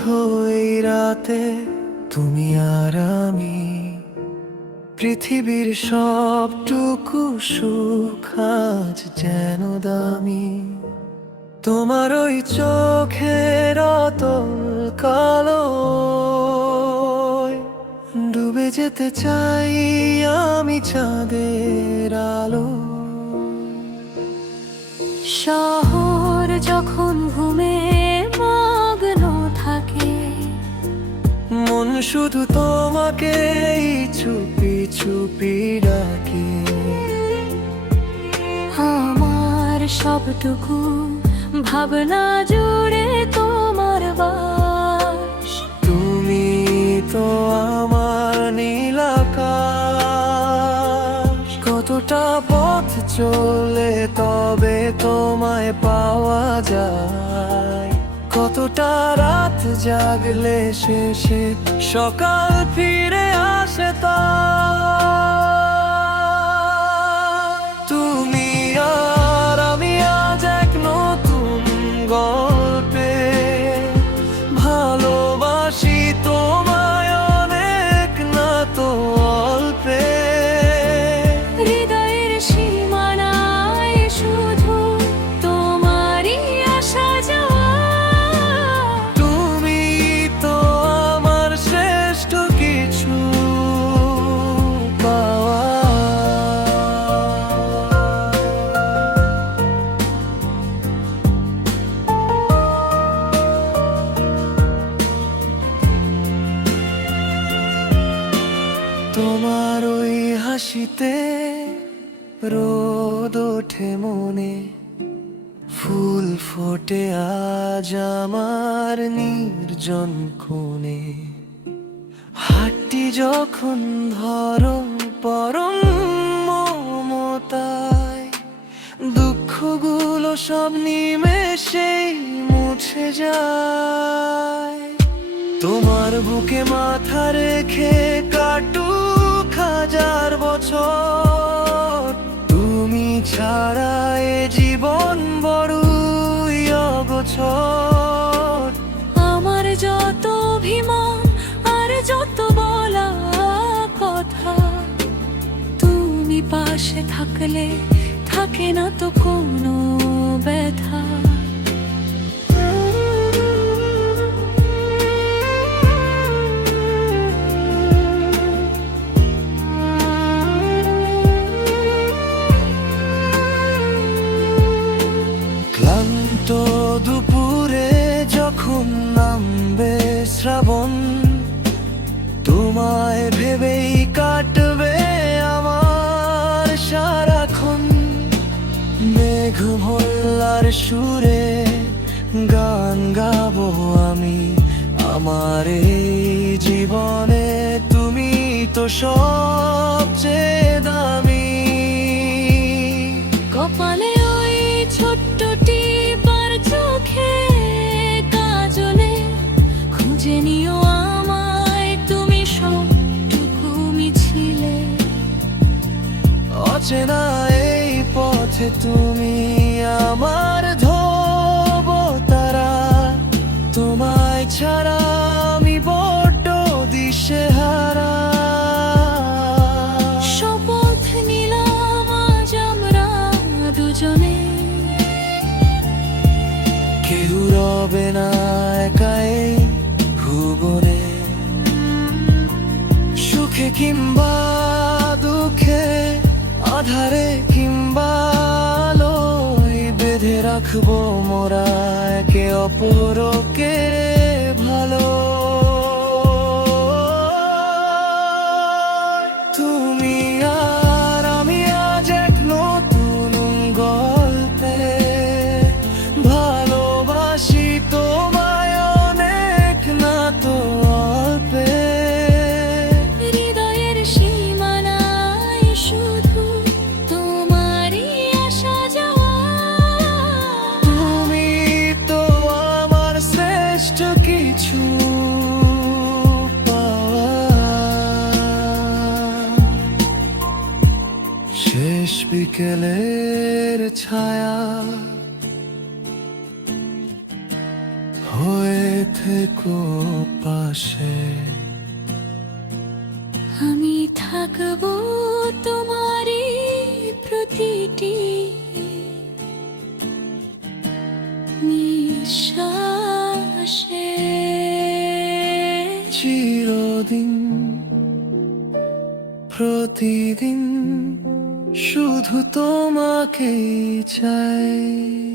এই রাতে তুমি আর আমি, পৃথিবীর সবটুকু সুখ আজ যেন দামি। তোমার ওই চোখের অতল কালো ডুবে যেতে চাই আমি চাঁদের আলো। শহর যখন ঘুমে মগ্ন থাকে, মন শুধু তোমাকেই চুপি চুপি ডাকে। আমার সবটুকু ভাবনা জুড়ে তোমার বাস। তুমি তো আমার নীল আকাশ, কতটা পথ চলে তবে তোমায় পাওয়া যায়, কতটা রাত জাগলে শেষে সকাল ফিরে আসে তাই। তুমি আর আমি আজ এক নতুন গল্পে, ভালোবাসি তোমায় অনেক না তো অল্পে। হৃদয়ের সীমানায় শুধু তোমারই আসা যাওয়া। তুমি তো আমার শ্রেষ্ঠ কিছু পাওয়া। তোমার ওই হাসিতে রোদ ওঠে মনে, ফুল ফোটে আজ আমার নির্জন কোণে। হাতটি যখন ধরো পরম মমতায়, দুঃখগুলো সব নিমেষেই মুছে যায়। তোমার বুকে মাথা রেখে কাটুক হাজার বছর, তুমি ছাড়া এ জীবন বড়ই অগোছর। আমার যত অভিমান আর যত বলা কথা, তুমি পাশে থাকলে থাকে না তো কোনো ব্যথা। ক্লান্ত দুপুরে যখন নামবে শ্রাবণ, তোমায় ভেবেই কাটবে আমার সারাক্ষণ। মেঘ ভোলার সুরে গান গাবো আমি, আমার এই জীবনে তুমি তো সবচেয়ে দামি। কপালে ওই ছোট্ট টিপার চোখে কাজলে খুঁজে নিও আমায় তুমি সবটুকু মিছিলে। অচেনা এই পথে তুমি আমার ধোব তারা, তোমায় ছাড়া আমি বড্ড দিশেহারা। শপথ নিলাম আজ আমরা দুজনে, কেউ রবে না একা এই ভুবনে। সুখে কিংবা দুঃখে, আধারে কিংবা আলোয় বেঁধে রাখবো মোরা একে অপরকে ভালো। তুমি আর আমি আজ এক নতুন গল্পে, ভালোবাসি তোমায় অনেক না তো অল্পে। হৃদয়ের সীমানায় শুধু তোমারই আসা যাওয়া। তুমি তো আমার শ্রেষ্ঠ কিছু পাওয়া। শেষ বিকেলের ছায়া হয়ে থেকো পাশে। আমি থাকবো তোমারই প্রতিটি নিঃশ্বাসে। চিরদিন প্রতিদিন শুধু তোমাকেই চাই।